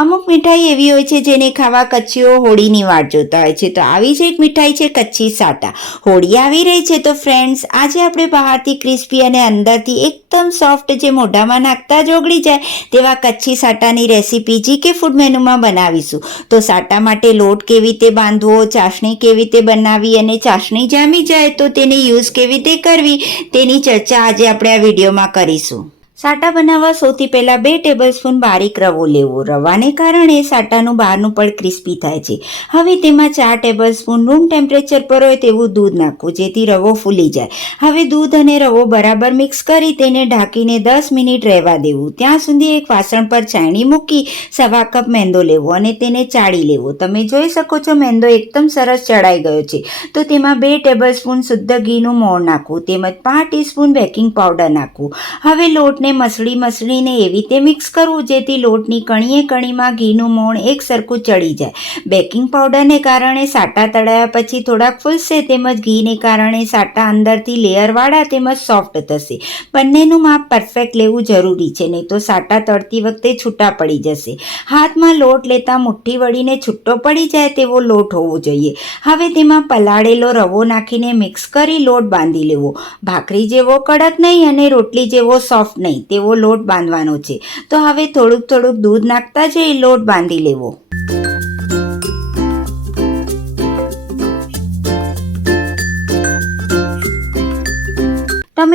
અમુક મીઠાઈ એવી હોય છે જેને ખાવા કચ્છીઓ હોળીની વાટ જોતા હોય છે. તો આવી જ એક મીઠાઈ છે કચ્છી સાટા. હોળી આવી રહી છે તો ફ્રેન્ડ્સ આજે આપણે બહારથી ક્રિસ્પી અને અંદરથી એકદમ સોફ્ટ જે મોઢામાં નાખતા જ ઓગળી જાય તેવા કચ્છી સાટાની રેસીપી જીકે ફૂડ મેનુમાં બનાવીશું. તો સાટા માટે લોટ કેવી રીતે બાંધવો, ચાસણી કેવી રીતે બનાવવી અને ચાસણી જામી જાય તો તેની યુઝ કેવી રીતે કરવી તેની ચર્ચા આજે આપણે આ વિડીયોમાં કરીશું. સાટા બનાવવા સૌથી પહેલાં બે ટેબલસ્પૂન બારીક રવો લેવો. રવાને કારણે સાટાનું બહારનું પડ ક્રિસ્પી થાય છે. હવે તેમાં ચાર ટેબલસ્પૂન રૂમ ટેમ્પરેચર પર હોય તેવું દૂધ નાખવું, જેથી રવો ફૂલી જાય. હવે દૂધ અને રવો બરાબર મિક્સ કરી તેને ઢાંકીને દસ મિનિટ રહેવા દેવું. ત્યાં સુધી એક વાસણ પર ચાયણી મૂકી સવા કપ મેંદો લેવો અને તેને ચાળી લેવો. તમે જોઈ શકો છો મેંદો એકદમ સરસ ચડાઈ ગયો છે. તો તેમાં બે ટેબલસ્પૂન શુદ્ધ ઘીનું મોણ નાખવું, તેમજ પાંચ ટીસ્પૂન બેકિંગ પાવડર નાખવું. હવે લોટને મસળી મસળીને એવી રીતે મિક્સ કરવું જેથી લોટની કણીએ કણીમાં ઘીનું મોણ એક સરખું ચડી જાય. બેકિંગ પાવડરને કારણે સાટા તળાયા પછી થોડાક ફૂલશે તેમજ ઘીને કારણે સાટા અંદરથી લેયરવાળા તેમજ સોફ્ટ થશે. બંનેનું માપ પરફેક્ટ લેવું જરૂરી છે, નહીં તો સાટા તળતી વખતે છૂટા પડી જશે. હાથમાં લોટ લેતા મુઠ્ઠી વળીને છૂટો પડી જાય તેવો લોટ હોવો જોઈએ. હવે તેમાં પલાળેલો રવો નાખીને મિક્સ કરી લોટ બાંધી લેવો. ભાખરી જેવો કડક નહીં અને રોટલી જેવો સોફ્ટ નહીં. તેવો લોટ બાંધવાનો છે. તો હવે થોડુંક થોડુંક દૂધ નાખતા જઈ લોટ બાંધી લેવો.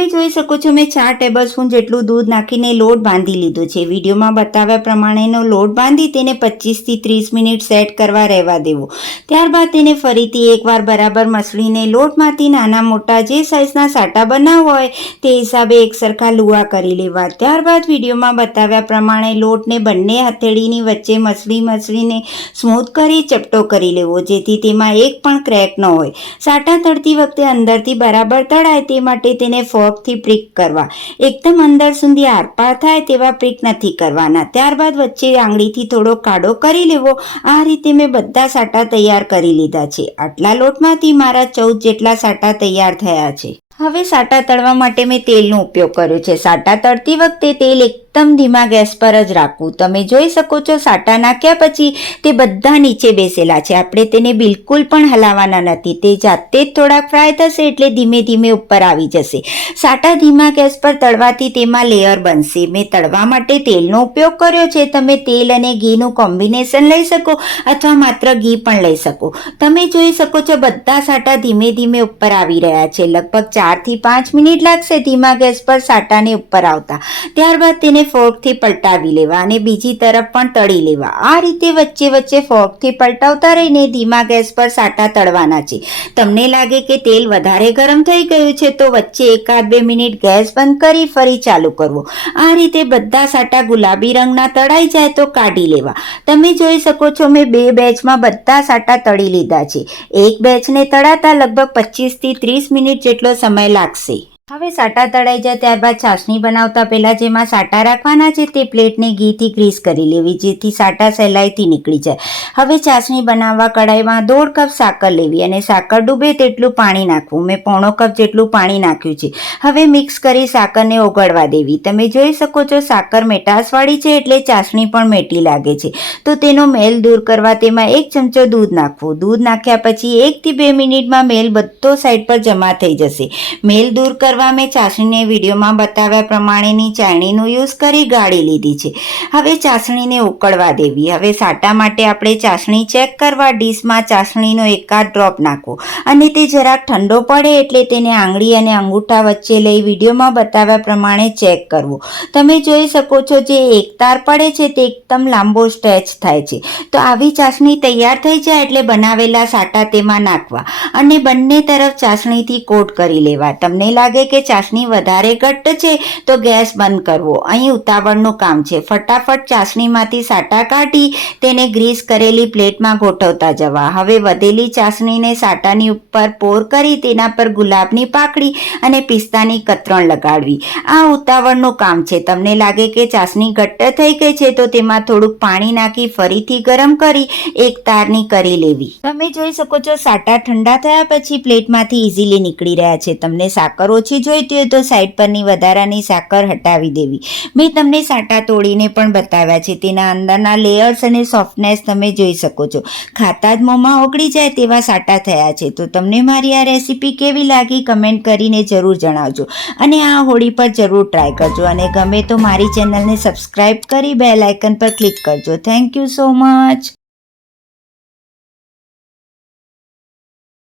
તમે જોઈ શકો છો, મેં ચાર ટેબલ સ્પૂન જેટલું દૂધ નાખીને લોટ બાંધી લીધો છે. વિડીયોમાં બતાવ્યા પ્રમાણેનો લોટ બાંધી તેને પચીસથી ત્રીસ મિનિટ સેટ કરવા રહેવા દેવો. ત્યારબાદ તેને ફરીથી એકવાર બરાબર મસળીને લોટમાંથી નાના મોટા જે સાઇઝના સાટા બનાવવા હોય તે હિસાબે એક સરખા લુવા કરી લેવા. ત્યારબાદ વિડીયોમાં બતાવ્યા પ્રમાણે લોટને બંને હથેળીની વચ્ચે મસળી મસળીને સ્મૂથ કરી ચપટો કરી લેવો, જેથી તેમાં એક પણ ક્રેક ન હોય. સાટા તળતી વખતે અંદરથી બરાબર તળાય તે માટે તેને ફોર્કથી પ્રિક કરવા. એકદમ અંદર સુધી આરપાર થાય તેવા પ્રિક નથી કરવાના. ત્યારબાદ વચ્ચે આંગળીથી થોડો કાઢો કરી લેવો. આ રીતે મેં બધા સાટા તૈયાર કરી લીધા છે. આટલા લોટમાંથી મારા ચૌદ જેટલા સાટા તૈયાર થયા છે. હવે સાટા તળવા માટે મેં તેલનો ઉપયોગ કર્યો છે. સાટા તળતી વખતે તેલ એકદમ ધીમા ગેસ પર જ રાખવું. તમે જોઈ શકો છો, સાટા નાખ્યા પછી તે બધા નીચે બેસેલા છે. આપણે તેને બિલકુલ પણ હલાવવાના નથી. તે જાતે જ થોડા ફ્રાય થશે એટલે ધીમે ધીમે ઉપર આવી જશે. સાટા ધીમા ગેસ પર તળવાથી તેમાં લેયર બનશે. મેં તળવા માટે તેલનો ઉપયોગ કર્યો છે. તમે તેલ અને ઘીનું કોમ્બિનેશન લઈ શકો અથવા માત્ર ઘી પણ લઈ શકો. તમે જોઈ શકો છો, બધા સાટા ધીમે ધીમે ઉપર આવી રહ્યા છે. લગભગ ચારથી પાંચ મિનિટ લાગશે ધીમા ગેસ પર સાટાને ઉપર આવતા. ત્યારબાદ તેને ફોર્કથી પલટાવી લેવા અને બીજી તરફ પણ તળી લેવા. આ રીતે વચ્ચે વચ્ચે ફોર્કથી પલટાવતા રહીને ધીમા ગેસ પર સાટા તળવાના છે. તમને લાગે કે તેલ વધારે ગરમ થઈ ગયું છે તો વચ્ચે એકાદ બે મિનિટ ગેસ બંધ કરી ફરી ચાલુ કરવો. આ રીતે બધા સાટા ગુલાબી રંગના તળાઈ જાય તો કાઢી લેવા. તમે જોઈ શકો છો મેં બે બેચમાં બધા સાટા તળી લીધા છે. એક બેચને તળાતા લગભગ પચીસથી ત્રીસ મિનિટ જેટલો સમય લાગશે. હવે સાટા તળાઈ જાય ત્યારબાદ ચાસણી બનાવતા પહેલાં જેમાં સાટા રાખવાના છે તે પ્લેટને ઘીથી ગ્રીસ કરી લેવી, જેથી સાટા સહેલાઈથી નીકળી જાય. હવે ચાસણી બનાવવા કડાઈમાં દોઢ કપ સાકર લેવી અને સાકર ડૂબે તેટલું પાણી નાખવું. મેં પોણો કપ જેટલું પાણી નાખ્યું છે. હવે મિક્સ કરી સાકરને ઓગળવા દેવી. તમે જોઈ શકો છો સાકર મેટાસવાળી છે એટલે ચાસણી પણ મેટી લાગે છે. તો તેનો મેલ દૂર કરવા તેમાં એક ચમચો દૂધ નાખવું. દૂધ નાખ્યા પછી એકથી બે મિનિટમાં મેલ બધો સાઈડ પર જમા થઈ જશે. મેલ દૂર કરવા મેં ચાસણીને વિડીયોમાં બતાવ્યા પ્રમાણેની ચાયણીનો યુઝ કરી ગાળી લીધી છે. હવે ચાસણીને ઉકળવા દેવી. હવે સાટા માટે આપણે ચાસણી ચેક કરવા ડીશમાં ચાસણીનો એકાદ ડ્રોપ નાખવો. અને તે જરાક ઠંડો પડે એટલે તેને આંગળી અને અંગૂઠા વચ્ચે લઈ વિડીયોમાં બતાવ્યા પ્રમાણે ચેક કરવો. તમે જોઈ શકો છો જે એક તાર પડે છે તે એકદમ લાંબો સ્ટ્રેચ થાય છે. તો આવી ચાસણી તૈયાર થઈ જાય એટલે બનાવેલા સાટા તેમાં નાખવા. અને બંને તરફ ચાસણીથી કોટ કરી લેવા. તમને લાગે કે ચાસણી વધારે ઘટ્ટ છે, તો ગેસ બંધ કરવો. અહીં ઉતાવળનું કામ છે. ફટાફટ ચાસણીમાંથી સાટા કાઢી તેને ગ્રીસ કરેલી પ્લેટમાં ગોઠવતા જવા. હવે વધેલી ચાસણીને સાટાની ઉપર પોર કરી તેના પર ગુલાબની પાકડી અને પિસ્તાની કતરણ લગાડવી. આ ઉતાવળનું કામ છે. તમને લાગે કે ચાસણી ઘટ્ટ થઈ ગઈ છે, તો તેમાં થોડુંક પાણી નાખી ફરીથી ગરમ કરી એક તારની કરી લેવી. તમે જોઈ શકો છો, સાટા ઠંડા થયા પછી પ્લેટમાંથી ઇઝીલી નીકળી રહ્યા છે. તમને સાકર ઓછી ઓછી જોઈતી હોય તો સાઈડ પરની વધારાની સાકર હટાવી દેવી. મેં તમને સાટા તોડીને પણ બતાવ્યા છે. તેના અંદરના લેયર્સ અને સોફ્ટનેસ તમે જોઈ શકો છો. ખાતા જ મોંમાં ઓગળી જાય તેવા સાટા થયા છે. તો તમને મારી આ રેસીપી કેવી લાગી કમેન્ટ કરીને જરૂર જણાવજો. અને આ હોળી પર જરૂર ટ્રાય કરજો. અને ગમે તો મારી ચેનલને સબસ્ક્રાઈબ કરી બેલ આઇકન પર ક્લિક કરજો. Thank you so much